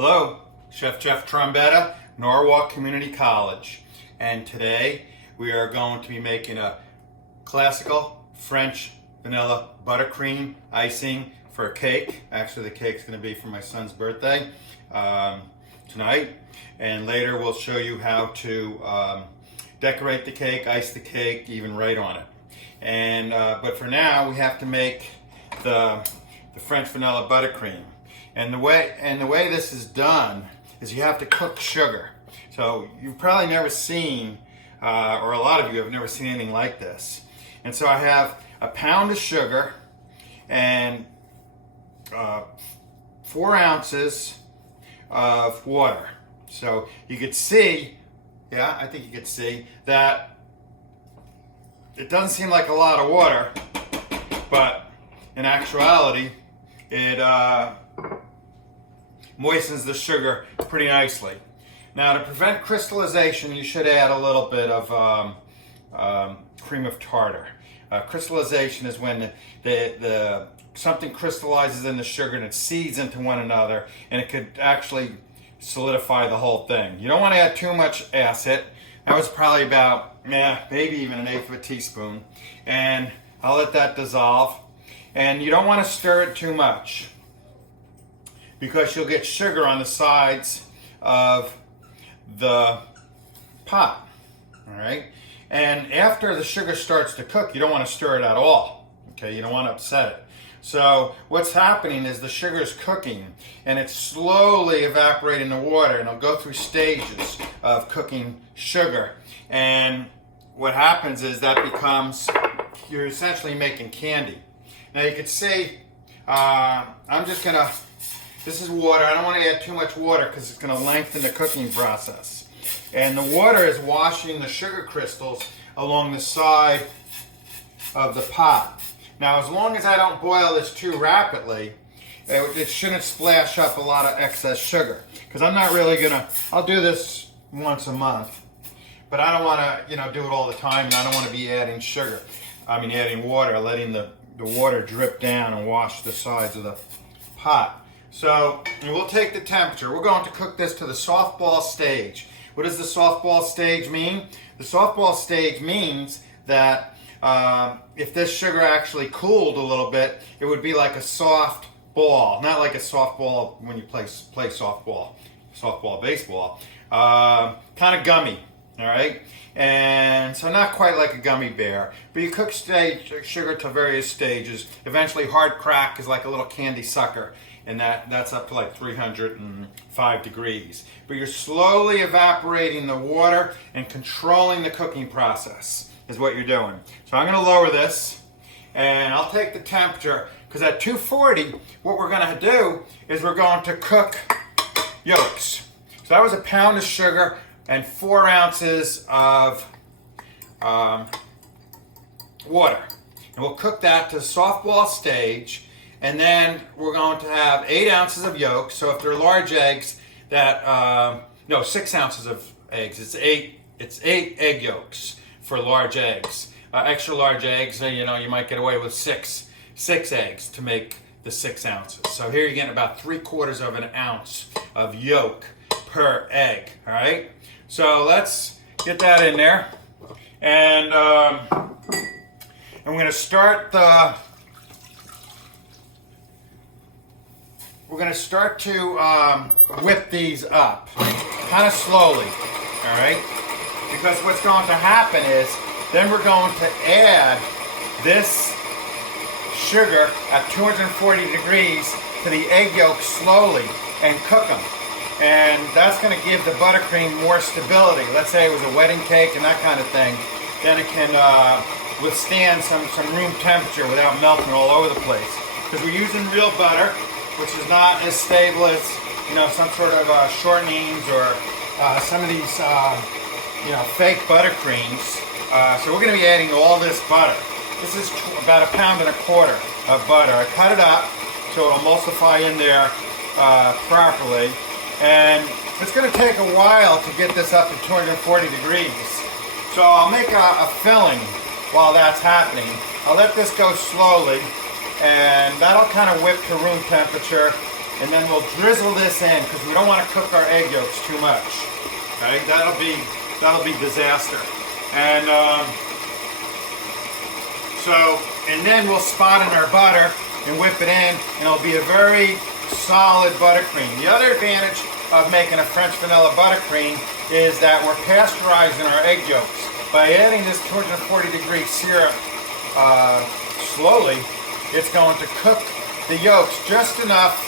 Hello, Chef Jeff Trombetta, Norwalk Community College. And today we are going to be making a classical French vanilla buttercream icing for a cake. Actually, the cake's going to be for my son's birthday tonight. And later we'll show you how to decorate the cake, ice the cake, even write on it. And but for now, we have to make the French vanilla buttercream. And the way this is done is you have to cook sugar. So you've probably never seen, or a lot of you have never seen anything like this. And so I have a pound of sugar and 4 ounces of water. So you could see, I think you could see that it doesn't seem like a lot of water, but in actuality, it moistens the sugar pretty nicely. Now, to prevent crystallization, you should add a little bit of cream of tartar. Crystallization is when something crystallizes in the sugar and it seeds into one another, and it could actually solidify the whole thing. You don't want to add too much acid. That was probably about, maybe even 1/8 of a teaspoon. And I'll let that dissolve. And you don't want to stir it too much, because you'll get sugar on the sides of the pot, all right? And after the sugar starts to cook, you don't want to stir it at all, okay? You don't want to upset it. So what's happening is the sugar is cooking, and it's slowly evaporating the water, and it'll go through stages of cooking sugar. And what happens is that becomes, you're essentially making candy. Now you can see, I'm just gonna, this is water. I don't want to add too much water because it's going to lengthen the cooking process. And the water is washing the sugar crystals along the side of the pot. Now, as long as I don't boil this too rapidly, it shouldn't splash up a lot of excess sugar. Because I'm not really going to, I'll do this once a month. But I don't want to, do it all the time, and I don't want to be adding adding water, letting the water drip down and wash the sides of the pot. So we'll take the temperature. We're going to cook this to the softball stage. What does the softball stage mean? The softball stage means that if this sugar actually cooled a little bit, it would be like a soft ball. Not like a softball when you play softball, baseball. Kind of gummy, all right? And so not quite like a gummy bear. But you cook sugar to various stages. Eventually hard crack is like a little candy sucker. And that's up to like 305 degrees. But you're slowly evaporating the water and controlling the cooking process is what you're doing. So I'm going to lower this, and I'll take the temperature, because at 240, what we're going to do is we're going to cook yolks. So that was a pound of sugar and 4 ounces of water. And we'll cook that to softball stage. And then we're going to have 8 ounces of yolks. So if they're large eggs, 6 ounces of eggs. It's eight egg yolks for large eggs. Extra large eggs, you might get away with six eggs to make the 6 ounces. So here you're getting about 3/4 of an ounce of yolk per egg. All right. So let's get that in there, and I'm going to start the. We're going to start to whip these up, kind of slowly, all right? Because what's going to happen is, then we're going to add this sugar at 240 degrees to the egg yolks slowly and cook them. And that's going to give the buttercream more stability. Let's say it was a wedding cake and that kind of thing. Then it can withstand some room temperature without melting all over the place. Because we're using real butter, which is not as stable as some sort of shortenings or some of these fake buttercreams. So we're going to be adding all this butter. This is about 1.25 pounds of butter. I cut it up so it'll emulsify in there properly, and it's going to take a while to get this up to 240 degrees. So I'll make a filling while that's happening. I'll let this go slowly, and that'll kind of whip to room temperature and then we'll drizzle this in because we don't want to cook our egg yolks too much. Right? That'll be disaster. And and then we'll spot in our butter and whip it in, and it'll be a very solid buttercream. The other advantage of making a French vanilla buttercream is that we're pasteurizing our egg yolks. By adding this 240-degree syrup slowly, it's going to cook the yolks just enough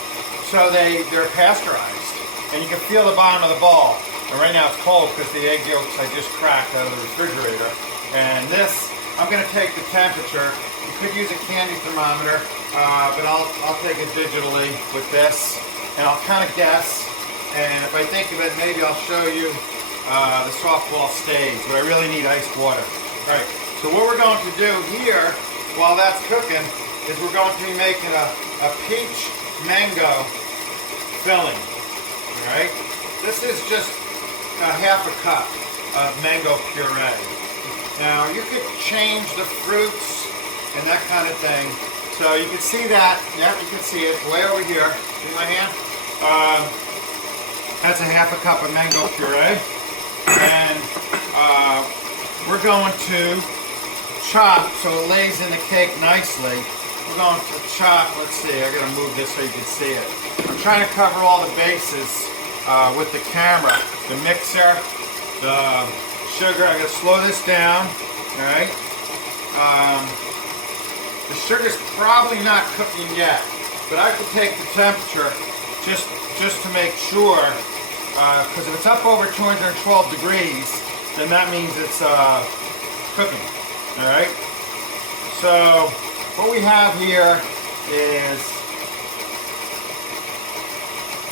so they're pasteurized. And you can feel the bottom of the bowl. And right now it's cold because the egg yolks I just cracked out of the refrigerator. And this, I'm going to take the temperature. You could use a candy thermometer, but I'll take it digitally with this, and I'll kind of guess. And if I think of it, maybe I'll show you the softball stage, but I really need iced water. All right, so what we're going to do here, while that's cooking, is we're going to be making a peach mango filling. All right, this is just a half a cup of mango puree. Now, you could change the fruits and that kind of thing. So you can see that. Yep, you can see it way over here. See my hand? That's a half a cup of mango puree. And we're going to chop so it lays in the cake nicely. We're going to chop, let's see, I gotta move this so you can see it. I'm trying to cover all the bases with the camera. The mixer, the sugar, I'm gonna slow this down, all right? The sugar's probably not cooking yet, but I could take the temperature just to make sure, because if it's up over 212 degrees, then that means it's cooking, all right? So what we have here is,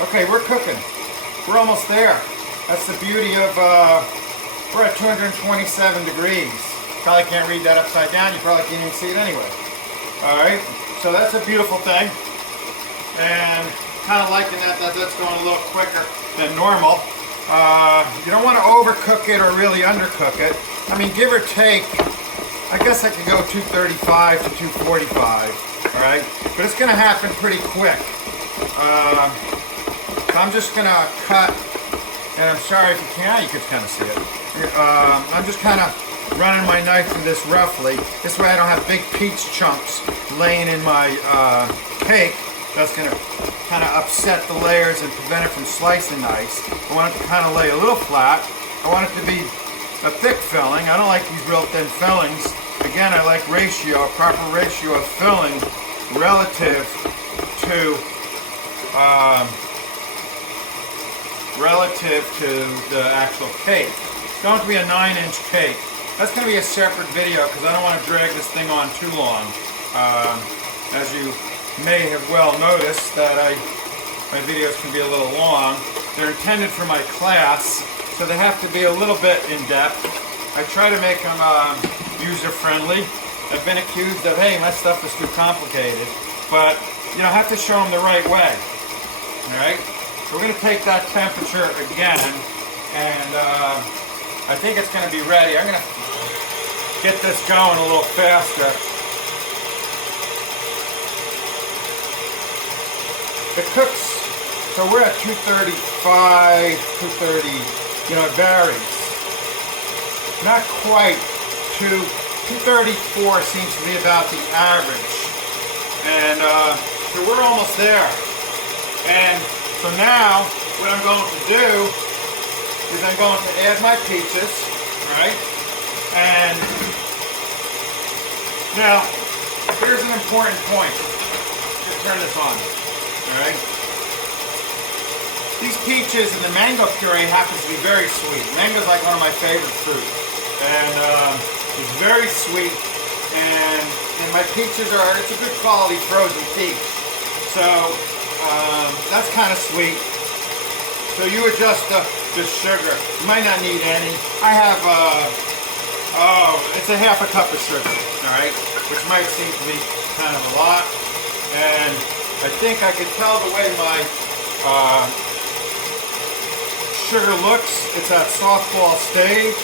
okay, we're cooking. We're almost there. That's the beauty of, we're at 227 degrees. Probably can't read that upside down. You probably can't even see it anyway. All right, so that's a beautiful thing, and kind of liking that that's going a little quicker than normal. You don't want to overcook it or really undercook it. I mean, give or take, I guess I could go 235 to 245, all right? But it's going to happen pretty quick. So I'm just going to cut, and I'm sorry if you can't, you can kind of see it. I'm just kind of running my knife through this roughly. This way I don't have big peach chunks laying in my cake. That's going to kind of upset the layers and prevent it from slicing nice. I want it to kind of lay a little flat. I want it to be a thick filling. I don't like these real thin fillings. Again, I like ratio, a proper ratio of filling relative to the actual cake. It's going to be a 9-inch cake. That's going to be a separate video because I don't want to drag this thing on too long. As you may have well noticed that my videos can be a little long. They're intended for my class, so they have to be a little bit in-depth. I try to make them user-friendly. I've been accused of, hey, my stuff is too complicated. But, you know, I have to show them the right way. All right? So we're going to take that temperature again, and I think it's going to be ready. I'm going to get this going a little faster. It cooks, so we're at 235, 230, you know, it varies. Not quite 234 seems to be about the average. And so we're almost there. And so now, what I'm going to do is I'm going to add my peaches, right? And now, here's an important point. Just turn this on, all right? These peaches and the mango puree happens to be very sweet. Mango's like one of my favorite fruits. And it's very sweet. And my peaches it's a good quality frozen peach. So that's kind of sweet. So you adjust the sugar. You might not need any. I have, it's a half a cup of sugar, all right? Which might seem to be kind of a lot. And I think I could tell the way my sugar looks. It's at softball stage.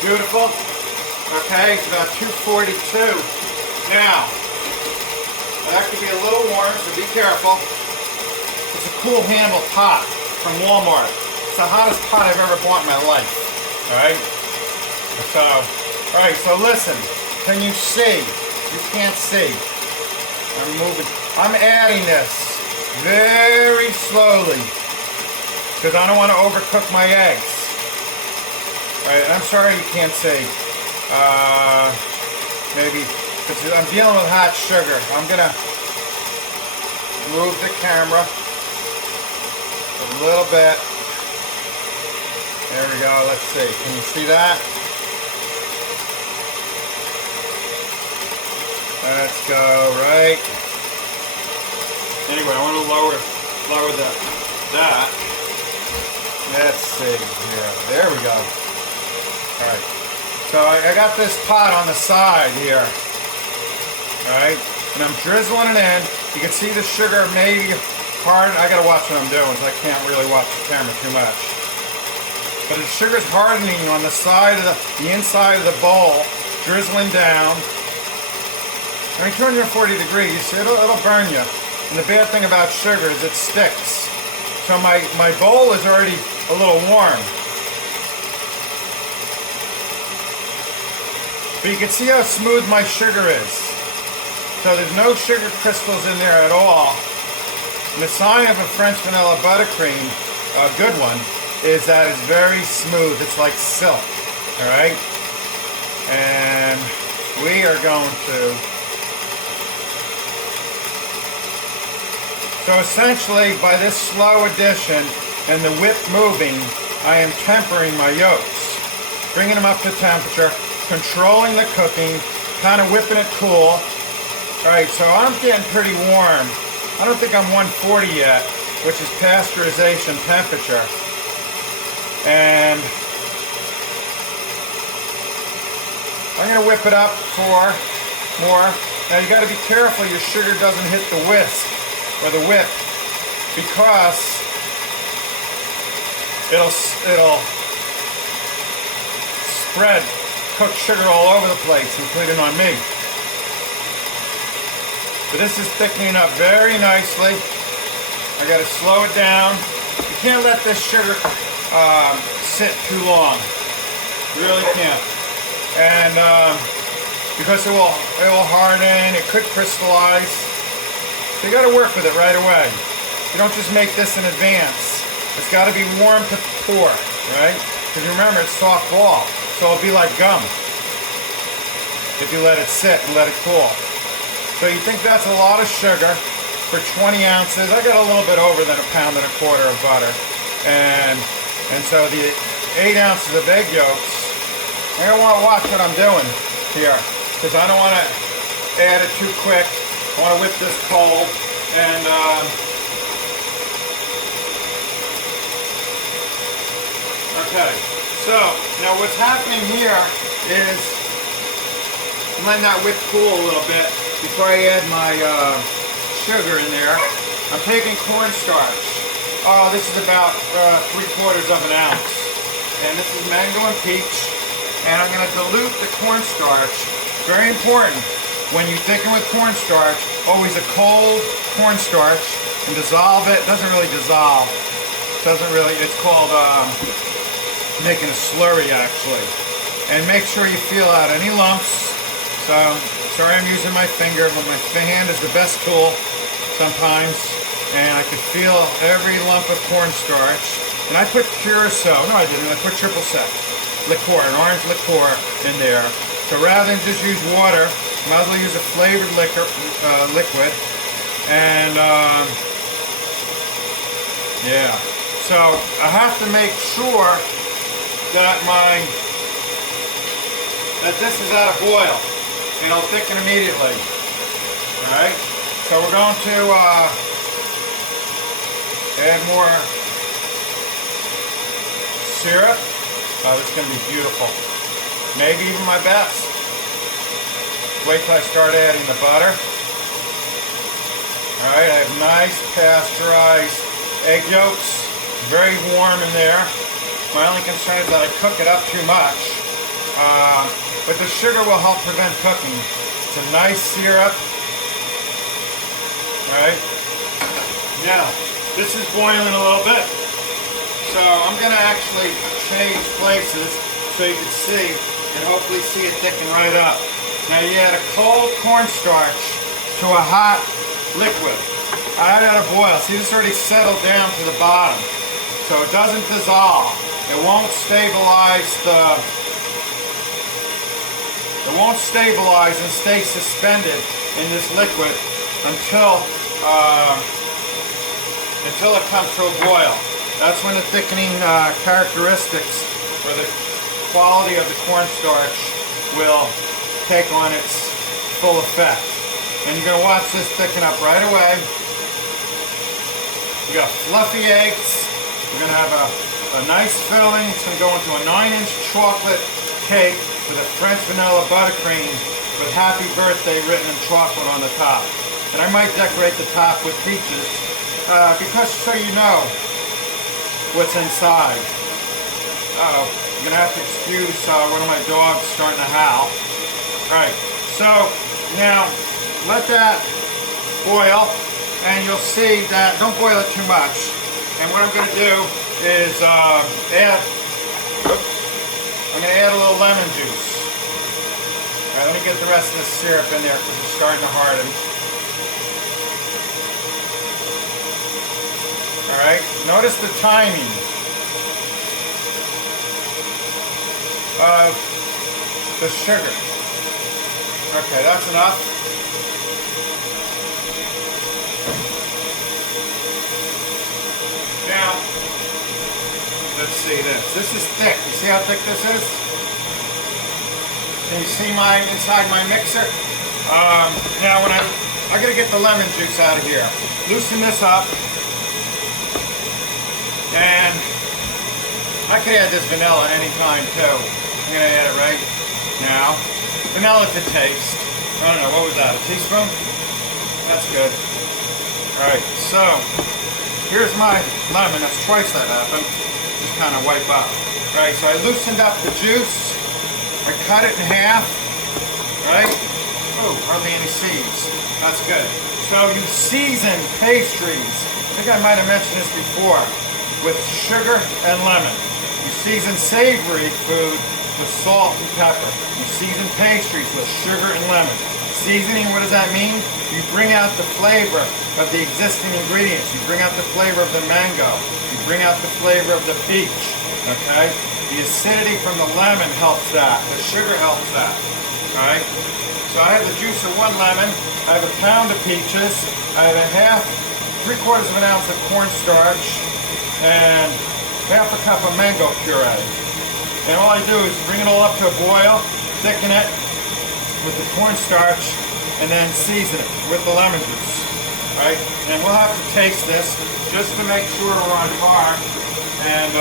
Beautiful. Okay, it's about 242. Now, that could be a little warm, so be careful. It's a cool handle pot from Walmart. It's the hottest pot I've ever bought in my life. Alright? So listen. Can you see? You can't see. I'm adding this very slowly because I don't want to overcook my eggs. Alright, I'm sorry you can't see. Maybe I'm dealing with hot sugar. I'm gonna move the camera a little bit. There we go. Let's see. Can you see that? Let's go right. Anyway, I want to lower that. Let's see here. There we go. All right. So I got this pot on the side here. Alright, and I'm drizzling it in. You can see the sugar maybe hard. I gotta watch what I'm doing, so I can't really watch the camera too much. But the sugar's hardening on the side of the inside of the bowl, drizzling down. I mean, 240 degrees, it'll burn you. And the bad thing about sugar is it sticks. So my bowl is already a little warm. But you can see how smooth my sugar is. So there's no sugar crystals in there at all. And the sign of a French vanilla buttercream, a good one, is that it's very smooth. It's like silk. Alright? And we are going to... So essentially, by this slow addition and the whip moving, I am tempering my yolks. Bringing them up to temperature, controlling the cooking, kind of whipping it cool. Alright, so I'm getting pretty warm. I don't think I'm 140 yet, which is pasteurization temperature. And I'm going to whip it up for more. Now you got to be careful your sugar doesn't hit the whisk or the whip, because it'll spread cooked sugar all over the place, including on me. But this is thickening up very nicely. I got to slow it down. You can't let this sugar sit too long. You really can't. And because it will harden, it could crystallize. So you got to work with it right away. You don't just make this in advance. It's got to be warm to pour, right? Because remember, it's soft ball, so it'll be like gum if you let it sit and let it cool. So you think that's a lot of sugar for 20 ounces. I got a little bit over than 1.25 pounds of butter. And so the 8 ounces of egg yolks, I don't want to watch what I'm doing here, because I don't want to add it too quick. I want to whip this cold. And okay, so now what's happening here is I'm letting that whip cool a little bit before I add my sugar in there. I'm taking cornstarch. Oh, this is about 3/4 of an ounce. And this is mango and peach. And I'm going to dilute the cornstarch. Very important. When you thicken with cornstarch, always a cold cornstarch, and dissolve it. It doesn't really dissolve. It's called making a slurry, actually. And make sure you feel out any lumps. So, sorry I'm using my finger, but my hand is the best tool sometimes. And I could feel every lump of cornstarch. And I put curacao. No, I didn't. I put triple sec liqueur, an orange liqueur in there. So rather than just use water, might as well use a flavored liquid. And yeah. So I have to make sure that this is at a boil. And it'll thicken immediately. Alright? So we're going to add more syrup. Oh, this is going to be beautiful. Maybe even my best. Wait till I start adding the butter. Alright, I have nice pasteurized egg yolks. Very warm in there. My only concern is that I cook it up too much. but the sugar will help prevent cooking. It's a nice syrup. Right? Now, this is boiling a little bit. So I'm going to actually change places so you can see and hopefully see it thicken right up. Now you add a cold cornstarch to a hot liquid. I had it at a boil. See, this already settled down to the bottom. So it doesn't dissolve. It won't stabilize and stay suspended in this liquid until it comes to a boil. That's when the thickening characteristics or the quality of the cornstarch will take on its full effect. And you're going to watch this thicken up right away. We got fluffy eggs. We're going to have a nice filling. It's going to go into a 9-inch chocolate cake with a French vanilla buttercream with happy birthday written in chocolate on the top. And I might decorate the top with peaches because so you know what's inside. Uh-oh, you're going to have to excuse one of my dogs starting to howl. Right, so now let that boil and you'll see that, don't boil it too much. And what I'm going to do is I'm going to add a little lemon juice. All right, let me get the rest of the syrup in there because it's starting to harden. All right, notice the timing of the sugar. Okay, that's enough. Now, let's see this. This is thick. You see how thick this is? Can you see inside my mixer? Now, when I gotta get the lemon juice out of here. Loosen this up. And I could add this vanilla anytime too. I'm gonna add it right now. Vanilla to taste. I don't know, what was that, a teaspoon? That's good. Alright, so here's my lemon. That's twice that happened. Just kind of wipe up. Right, so I loosened up the juice. I cut it in half. Right? Oh, hardly any seeds. That's good. So you season pastries. I think I might have mentioned this before. With sugar and lemon. You season savory food with salt and pepper. You season pastries with sugar and lemon. Seasoning, what does that mean? You bring out the flavor of the existing ingredients. You bring out the flavor of the mango. You bring out the flavor of the peach. Okay? The acidity from the lemon helps that. The sugar helps that. Alright? So I have the juice of 1 lemon. I have a pound of peaches. I have 3/4 of an ounce of cornstarch. And half a cup of mango puree. And all I do is bring it all up to a boil, thicken it with the cornstarch, and then season it with the lemon juice. Right? And we'll have to taste this just to make sure we're on par. And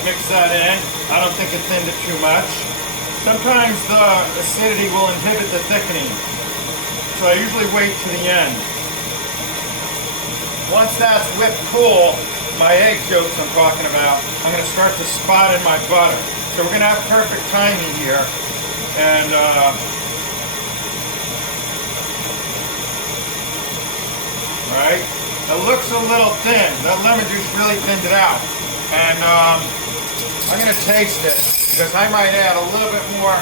mix that in. I don't think it thinned it too much. Sometimes the acidity will inhibit the thickening. So I usually wait to the end. Once that's whipped cool, my egg yolks I'm talking about, I'm going to start to spot in my butter. So we're going to have perfect timing here. And right, it looks a little thin. That lemon juice really thinned it out. And I'm going to taste it because I might add a little bit more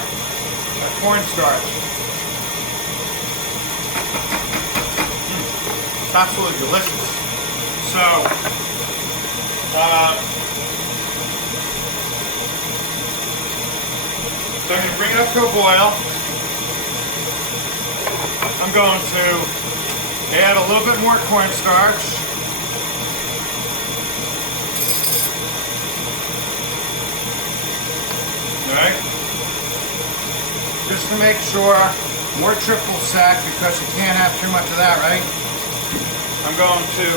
cornstarch. It's absolutely delicious. So, I'm going to bring it up to a boil. I'm going to add a little bit more cornstarch. Alright? Just to make sure, more triple sec because you can't have too much of that, right? I'm going to,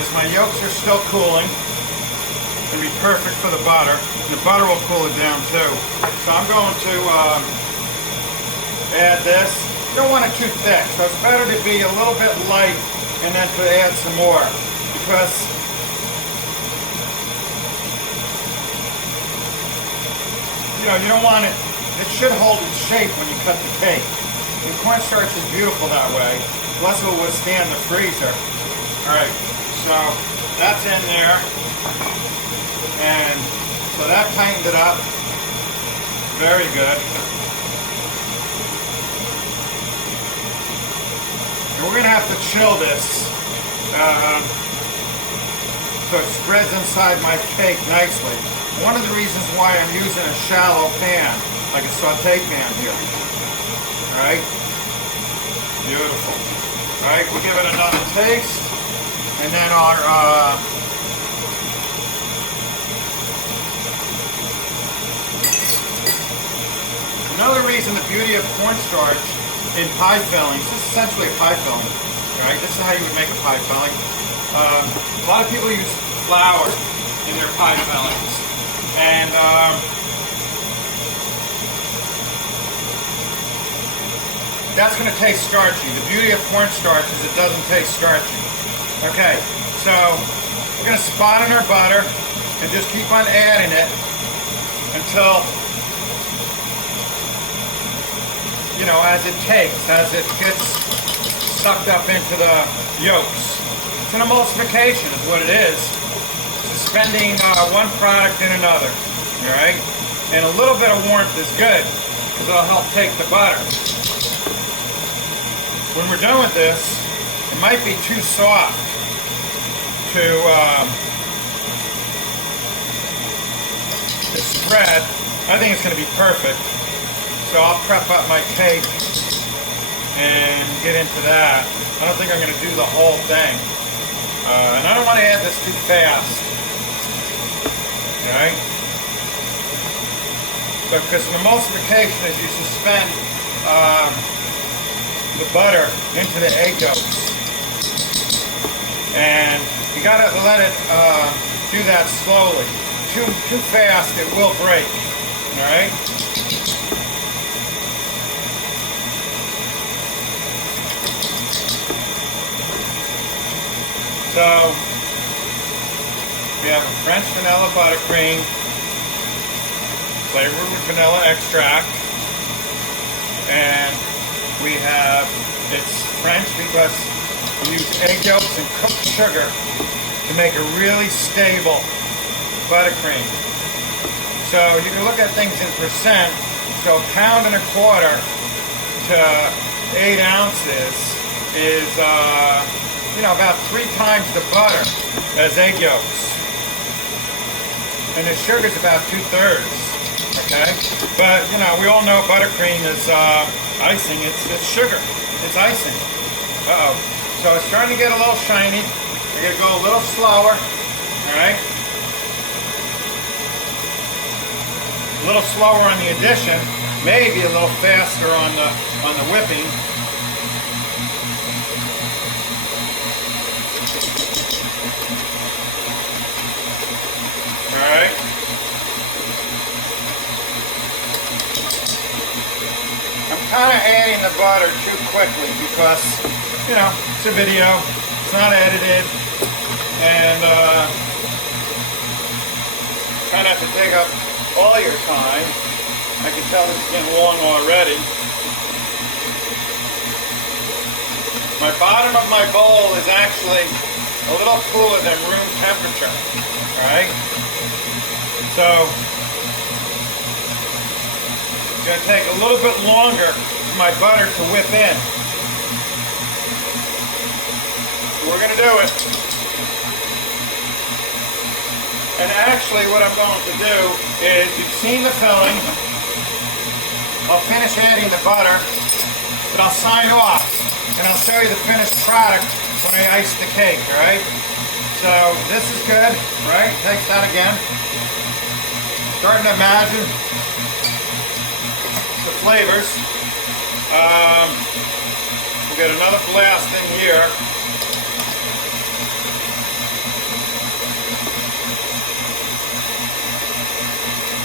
as my yolks are still cooling, it's going to be perfect for the butter. The butter will cool it down too. So I'm going to add this. You don't want it too thick, so it's better to be a little bit light and then to add some more. Because you don't want it, it should hold its shape when you cut the cake. And cornstarch is beautiful that way. Plus it will withstand the freezer. Alright, so that's in there. And so that tightened it up. Very good. And we're going to have to chill this so it spreads inside my cake nicely. One of the reasons why I'm using a shallow pan, like a saute pan here. Alright? Beautiful. Alright, we'll give it another taste. And then our another reason, the beauty of cornstarch in pie fillings, this is essentially a pie filling. Right? This is how you would make a pie filling. A lot of people use flour in their pie fillings. And that's going to taste starchy. The beauty of cornstarch is it doesn't taste starchy. Okay, so we're going to spot in our butter and just keep on adding it until, as it takes, as it gets sucked up into the yolks. It's an emulsification is what it is. Suspending one product in another, all right? And a little bit of warmth is good because it'll help take the butter. When we're done with this, it might be too soft to spread. I think it's going to be perfect. So I'll prep up my cake and get into that. I don't think I'm going to do the whole thing. And I don't want to add this too fast. Alright? Because an emulsification is you suspend the butter into the egg yolks. And you got to let it do that slowly. Too fast, it will break. Alright? So, we have a French vanilla buttercream, flavored with vanilla extract, and we have, it's French because we use egg yolks and cooked sugar to make a really stable buttercream. So you can look at things in percent, so 1.25 pounds to 8 ounces is about 3 times the butter as egg yolks. And the sugar is about 2/3. Okay? But, we all know buttercream is icing. It's sugar. It's icing. Uh-oh. So it's starting to get a little shiny. We're going to go a little slower. Alright? A little slower on the addition. Maybe a little faster on the whipping. Alright. I'm kind of adding the butter too quickly because, it's a video. It's not edited. And try not to take up all your time. I can tell this is getting long already. My bottom of my bowl is actually a little cooler than room temperature. Alright? So, it's going to take a little bit longer for my butter to whip in. So we're going to do it. And actually what I'm going to do is, you've seen the filling. I'll finish adding the butter, but I'll sign off. And I'll show you the finished product when I ice the cake, alright? So this is good, right? Taste that again. Starting to imagine the flavors. We'll get another blast in here.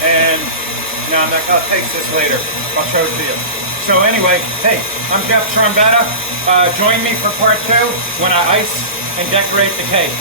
And now I'll taste this later. I'll show it to you. So anyway, hey, I'm Jeff Trombetta. Join me for part 2 when I ice and decorate the cake.